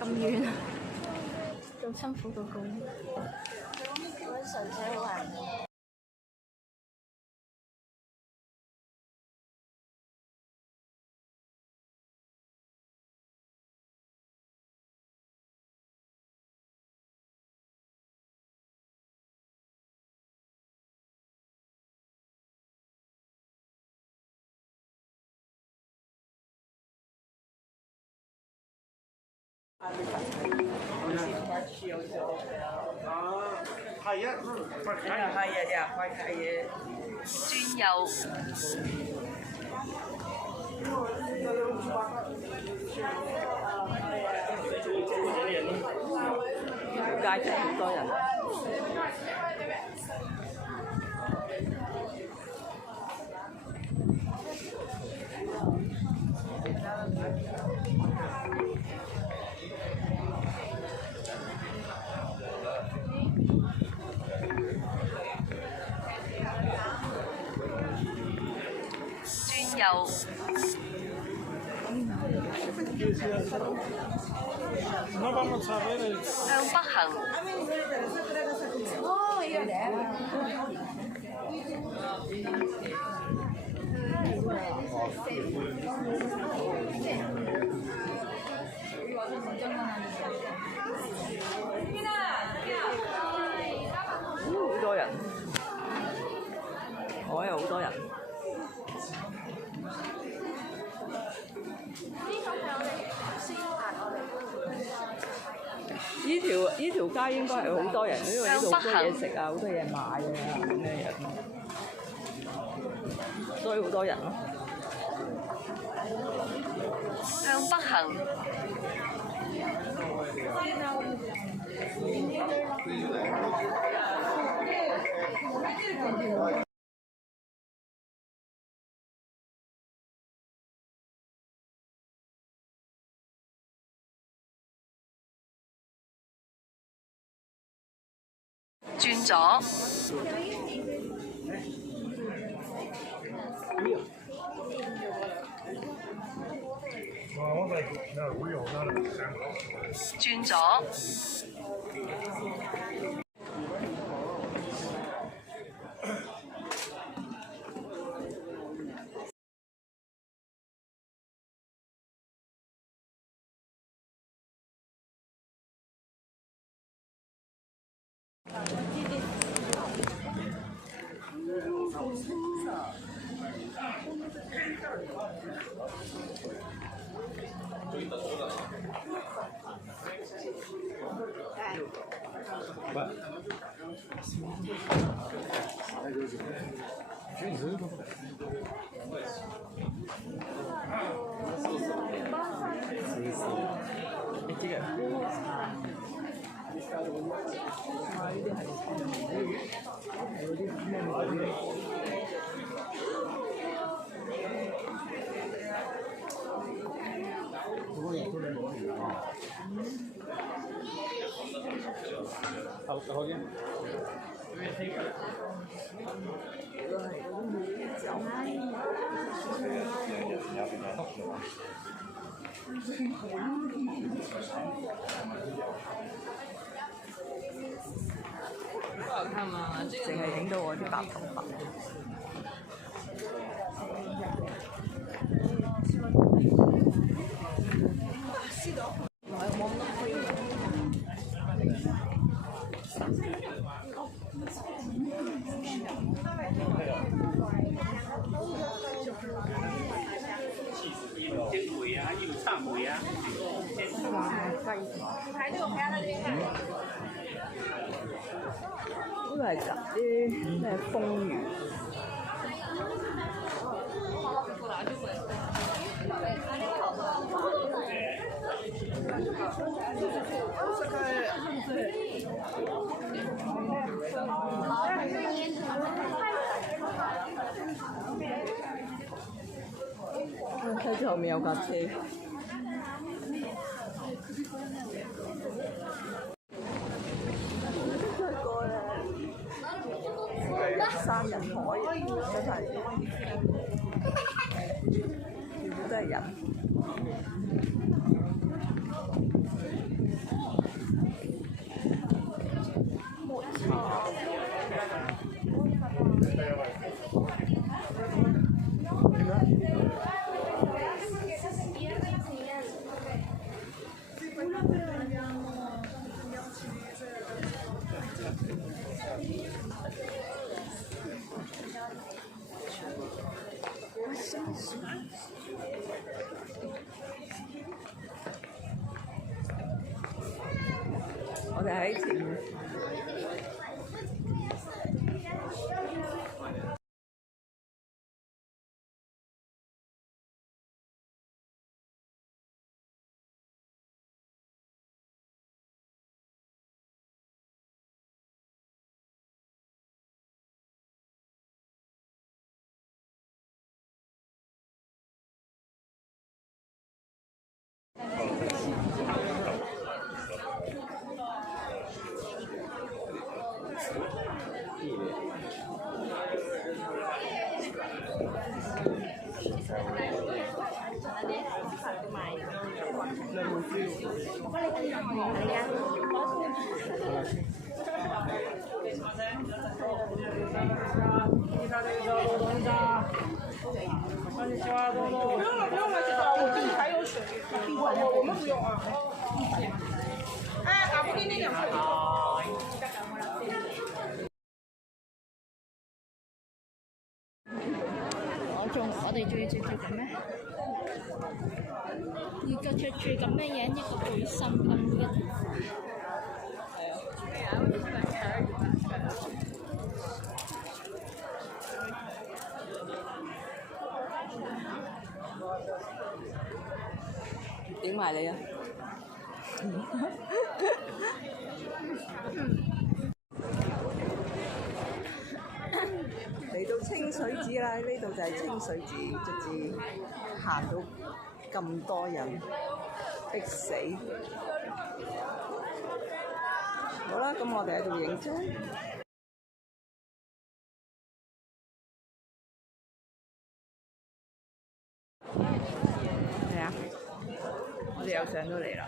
咁遠啊！咁辛苦到咁，純粹好難。轉右。街真係好多人。轉右。向北行。好多人，我有好多人。呢條街應該係好多人，因為呢度好多嘢食啊，好多嘢買啊，咩嘢，所以好多人咯。向北行。轉左。轉左。淨係影到我啲白頭髮。呢個係夾啲咩風魚？睇住後面有架車。山人海，真係全部都係人。我哋喺前面。我们不用啊。哎，打不给你2块。我哋仲要着住咁咩？要着住咁嘅樣一個背心咁嘅。影埋你啊！嚟到清水寺啦，呢度就係清水寺，直至行到咁多人，逼死。好啦，咁我哋喺度影張。係啊，我哋又上咗嚟啦。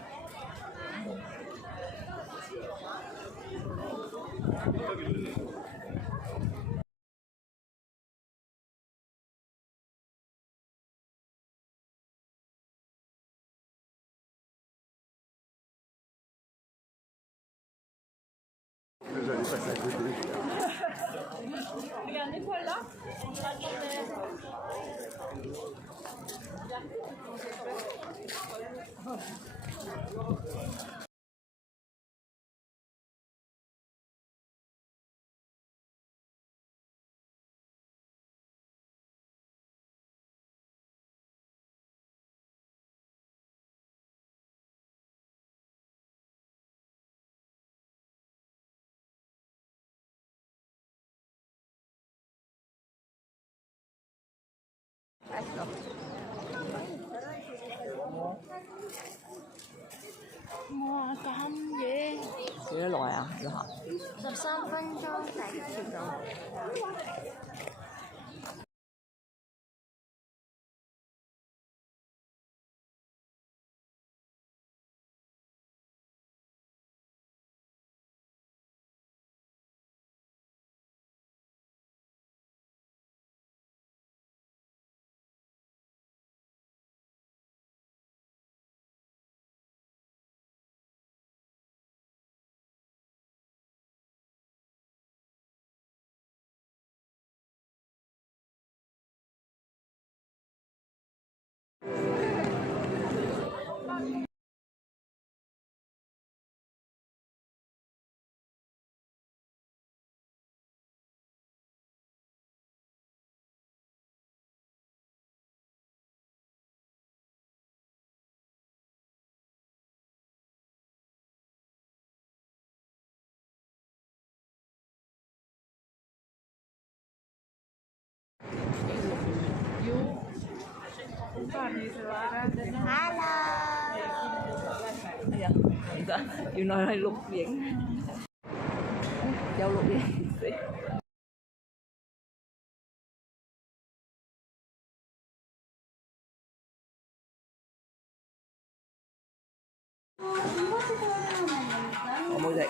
哇！咁遠，幾多耐啊？要行13分鐘第一條到。Hello。哎呀，唔得，原來係錄影，有錄影。好唔好食？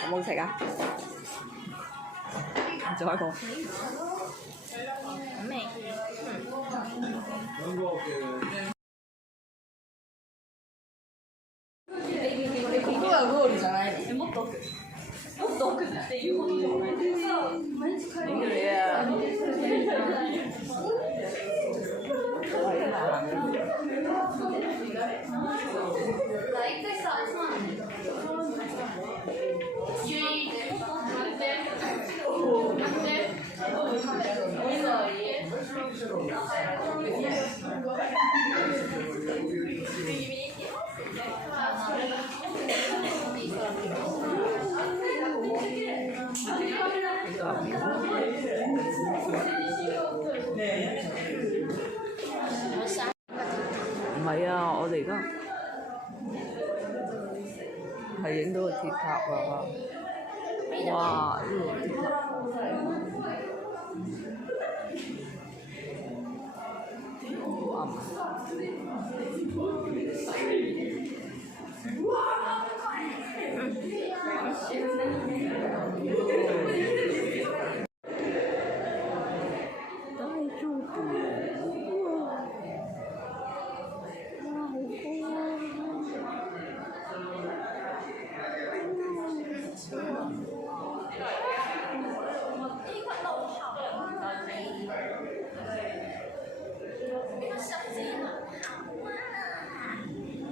好唔好食啊？再一個。味。唔係啊！我哋而家係影到個鐵塔啊！哇！呢個鐵塔好暗啊！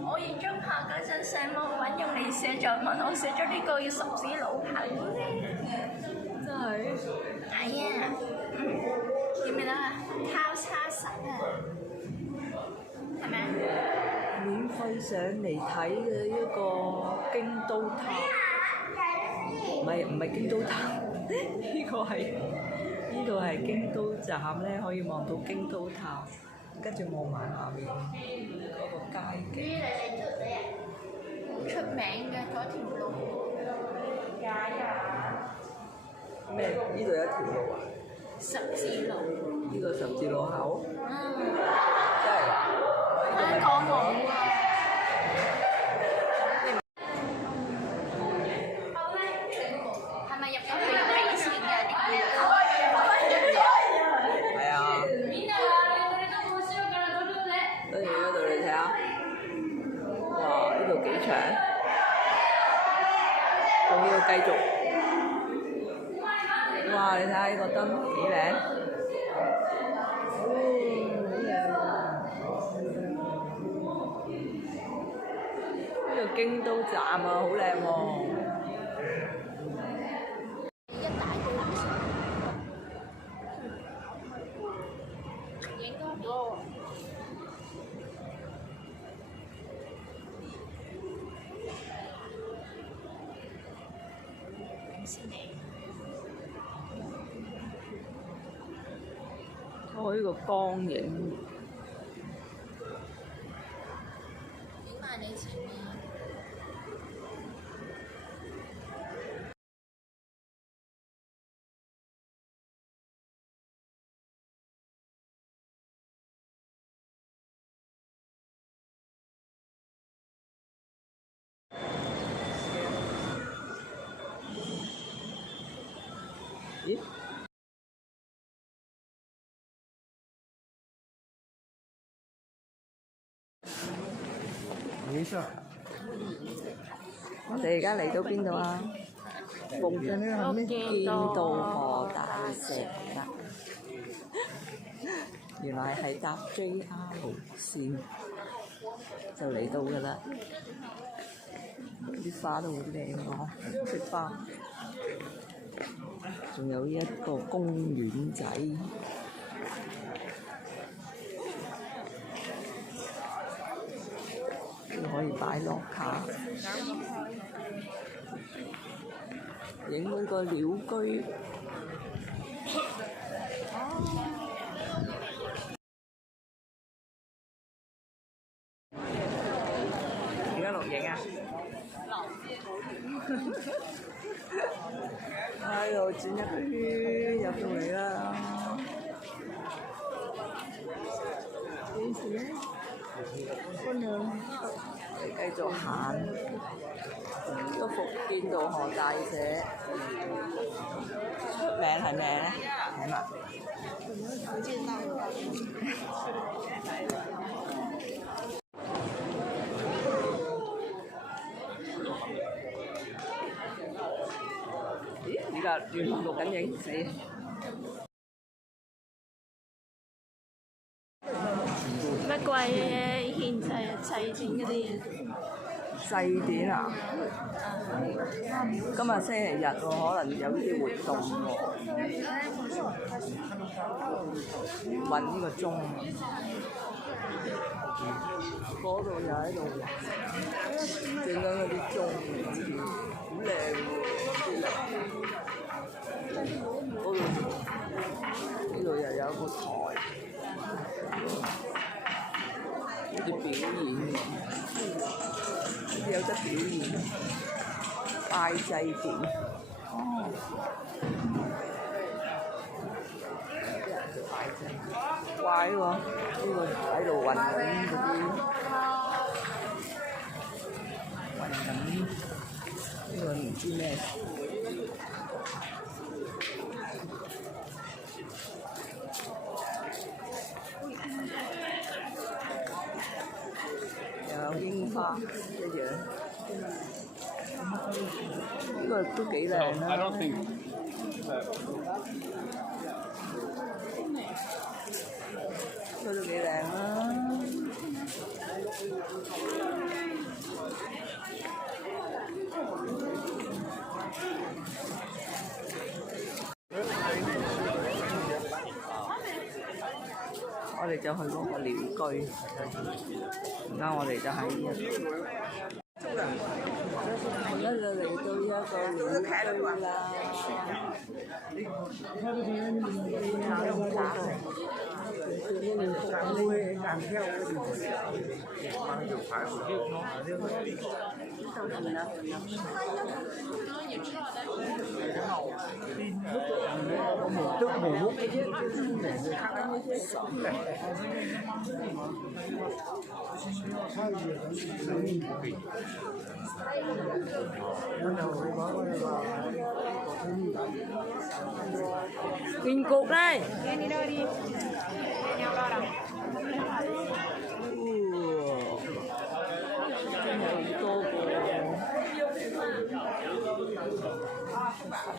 我而中學嗰陣上網揾用嚟寫作文，我寫咗呢個叫十字路口咧。真係。係啊，記唔記得啊？交叉實啊，係咪啊？免費上嚟睇嘅一個京都塔，唔係京都塔，呢個係呢度係京都站咧，可以望到京都塔，跟住望埋下面嗰個街景。好出名嘅嗰條路。咩？呢度有一條路啊？十字路。呢個十字路口？嗯。真係。香港冇啊。係咪入咗去要俾錢㗎？係啊。跟住嗰度你睇下，哇！呢度幾長，仲要繼續。哇！你睇下呢個燈幾靚，呢個京都站啊，好靚喎！一大堆綠色。影多咗喎。咁先嚟。我呢個光影，影埋你前面。咦？我哋而家嚟到邊度啊？福建道河大石啦，原來係搭 JR 線就嚟到㗎啦。啲花都好靚喎，紅色花。仲有一個公園仔。可以擺落卡，影嗰個鳥居。而家錄影啊！喺度轉一圈入到嚟啦。幾時咧？你繼續行，都福建道河大社，出名係咩咧？睇埋。咦？而家原來錄緊影死。乜鬼嘢獻祭啊？祭典嗰啲嘢。祭典啊！今日星期日喎，可能有啲活動喎。運呢個鐘，嗰度又喺度整緊嗰啲鐘，好靚喎！呢度又有個台。啲表演，有得表演，拜祭典。哦，有啲人做拜祭，乖喎，呢個喺度運緊嗰啲，運緊呢個唔知咩。有櫻花一樣，呢個都幾靚啦。呢個都幾靚啦。我哋就去嗰個寮居，而家我哋就喺呢一度。而家就嚟到一個寮見局咧。真係好多個。